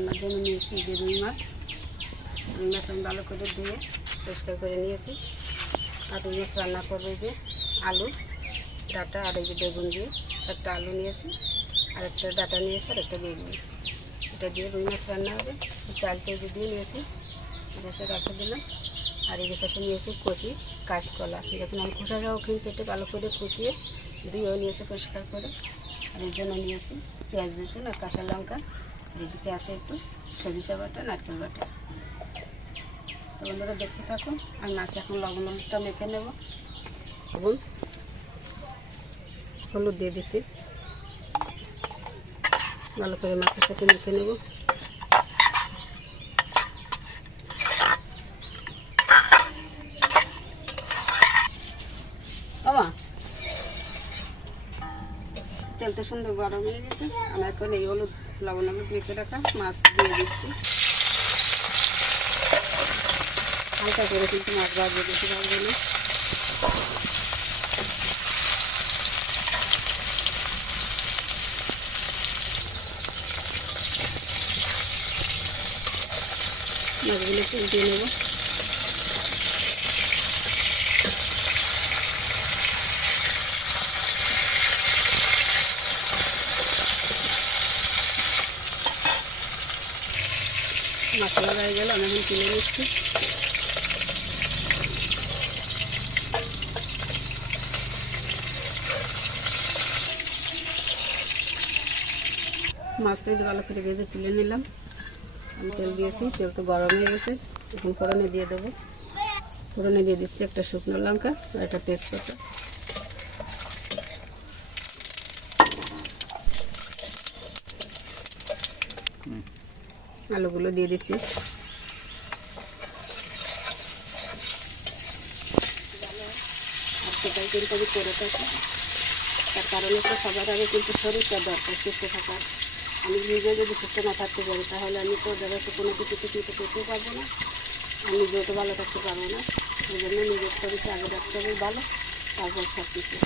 রান্নার জন্য নিয়েছি যে রুই মাছ আমি ভালো করে ধুয়ে পরিষ্কার করে নিয়েছি। আর রুই মাছ রান্না করবে যে আলু ডাঁটা আর এই যে বেগুন দিয়ে একটা আলু নিয়েছি আর একটা ডাঁটা নিয়েছি আর একটা বেগুন, এটা দিয়ে রুই মাছ রান্না হবে। 4 কেজি দিয়ে নিয়েছি, এটা রাখে দিলাম। আর এই যে পাশে নিয়েছি কচি কাঁচকলা, যখন আমি খোসাটাও কেটে ভালো করে কুচিয়ে ধুয়েও নিয়েছি পরিষ্কার করে। আর এর জন্য নিয়েছি পেঁয়াজ রসুন আর কাঁচা লঙ্কা, আর এদিকে আছে একটু সরিষা বাটা নারকেল বাটা। তো বন্ধুরা দেখতে থাকুন। আর মাছ এখন লবণ হলুদটা মেখে নেব। এবং হলুদ দিয়ে দিচ্ছি, ভালো করে মাছের সাথে মেখে নেব। বাবা তেলটা সুন্দর গরম হয়ে গেছে, আমি এখন এই হলুদ লবণ মেখে রাখা মাছ দিয়ে দিচ্ছি। হালকা করে কিন্তু মাছ ভাজবে, বেশি ভাজবে না। মাছগুলো উল্টিয়ে নেব। মাছগুলো হয়ে গেল, আমি এখন তুলে নিচ্ছি। মাছটা ভালো করে ভেজে তুলে নিলাম। আমি তেল দিয়েছি, তেল তো গরম হয়ে গেছে। এখন ফোড়নে দিয়ে দেবো। ফোড়নে দিয়ে দিচ্ছি একটা শুকনো লঙ্কা আর একটা তেজপাতা। আলুগুলো দিয়ে দিচ্ছি। আর সেটাই কিন্তু আমি করে থাকি, তার কারণে তো সবার আগে কিন্তু শরীরটা দরকার সুস্থ থাকার। আমি নিজে যদি সুস্থ না থাকতে পারি তাহলে আমি তো জায়গাতে কোনো কিছুতে কিন্তু করতে পারবো না, আমি নিজেও তো ভালো থাকতে পারবো না। ওই জন্য নিজের শরীরকে আগে রাখতে হবে ভালো, তারপর সব কিছু।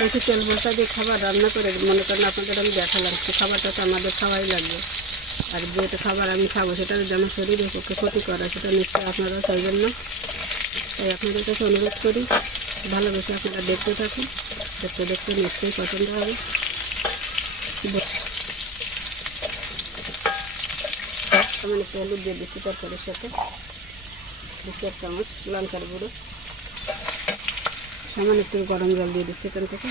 বেশি তেল মশলা দিয়ে খাবার রান্না করে মনে করেন আপনাদের আমি দেখালাম, তো খাবারটা তো আমাদের খাওয়াই লাগবে। আর যেটা খাবার আমি খাবো সেটা যদি আমার শরীরের পক্ষে ক্ষতি করে সেটা নিশ্চয়ই আপনারা চাইবেন না। তাই আপনাদের কাছে অনুরোধ করি, ভালোবেসে আপনারা দেখতে থাকুন। দেখতে দেখতে নিশ্চয়ই পছন্দ হবে। আমি একটু হলুদ দিয়ে দিচ্ছি তরকারির সাথে, দিচ্ছি 1 চামচ লঙ্কার গুঁড়ো, সামান্য একটু গরম জল দিয়ে দিচ্ছি এখান থেকে।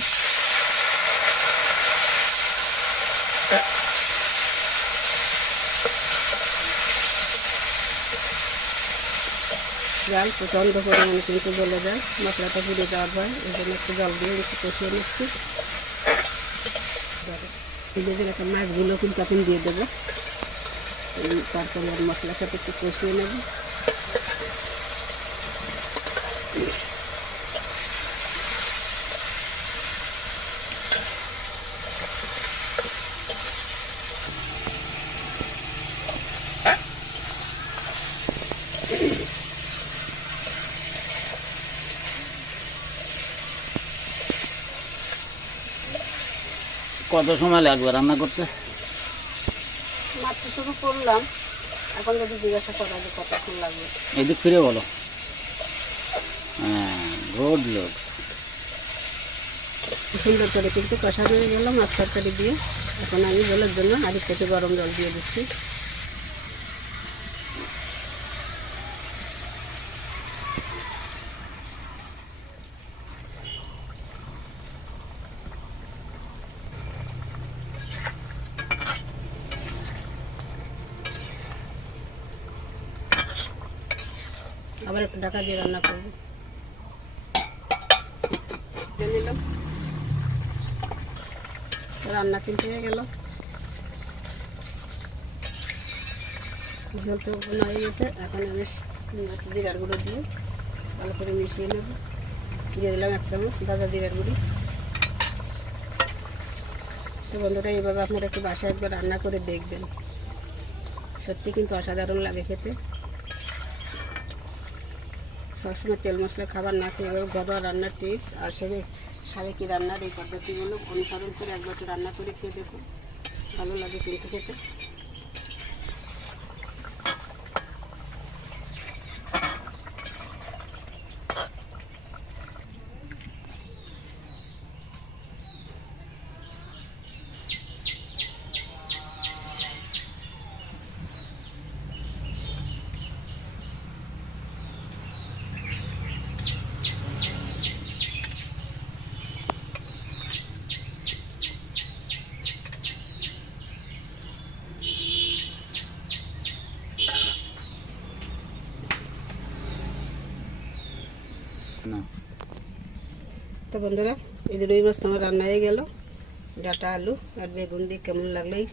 জল প্রচণ্ড পরিমাণে কিন্তু জ্বলে যায়, মশলাটা পুড়ে যাওয়ার ভয়, এই জন্য একটু জল দিয়ে একটু কষিয়ে নিচ্ছি। ভেজে রাখা মাছগুলো কিন্তু এখন দিয়ে দেবো, তারপরে আর মশলার সাথে একটু কষিয়ে নেব। কত সময় লাগবে রান্না করতে? মাত্র শুরু করলাম, এখন যদি জিজ্ঞাসা করা যে কতক্ষণ লাগবে। এদিক ফিরে বলো। হ্যাঁ, গুড লুকস। সুন্দর করে কিন্তু কষা হয়ে গেল মাছ তরকারি দিয়ে। এখন আমি জলের জন্য আরেক থেকে গরম জল দিয়ে দিচ্ছি। আবার একটু ঢাকা দিয়ে রান্না করবো। নিলাম, রান্না কিন্তু হয়ে গেল। ঝোলটা ঘন হয়ে গেছে, এখন আমি জিরার গুঁড়ো দিয়ে ভালো করে মিশিয়ে নেব। দিয়ে দিলাম 1 চামচ ভাজা জিরার গুঁড়ি। তো বন্ধুরা এইভাবে আপনারা একটু বাসায় একবার রান্না করে দেখবেন, সত্যি কিন্তু অসাধারণ লাগে খেতে। সবসময় তেল মশলা খাবার না খেয়ে এবার ঘরোয়া রান্নার টিপস আর সাবেকি রান্নার এই পদ্ধতিগুলো অনুসরণ করে একবার একটু রান্না করে খেয়ে দেখুন, ভালো লাগে কিন্তু খেতে। না তো বন্ধুরা, এই যে রুই মাছ তোমার রান্না হয়ে গেল। ডাঁটা, আলু আর বেগুন দিয়ে কেমন লাগলো এই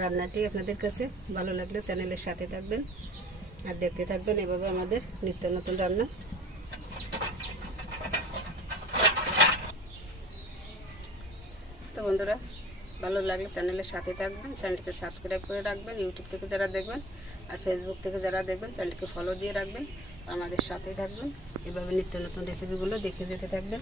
রান্নাটি আপনাদের কাছে? ভালো লাগলে চ্যানেলের সাথে থাকবেন আর দেখতে থাকবেন এভাবে আমাদের নিত্য নতুন রান্না। তো বন্ধুরা, ভালো লাগলে চ্যানেলের সাথে থাকবেন, চ্যানেলটিকে সাবস্ক্রাইব করে রাখবেন। ইউটিউব থেকে যারা দেখবেন আর ফেসবুক থেকে যারা দেখবেন চ্যানেলটিকে ফলো দিয়ে রাখবেন, আমাদের সাথেই থাকবেন, এভাবে নিত্য নতুন রেসিপিগুলো দেখে যেতে থাকবেন।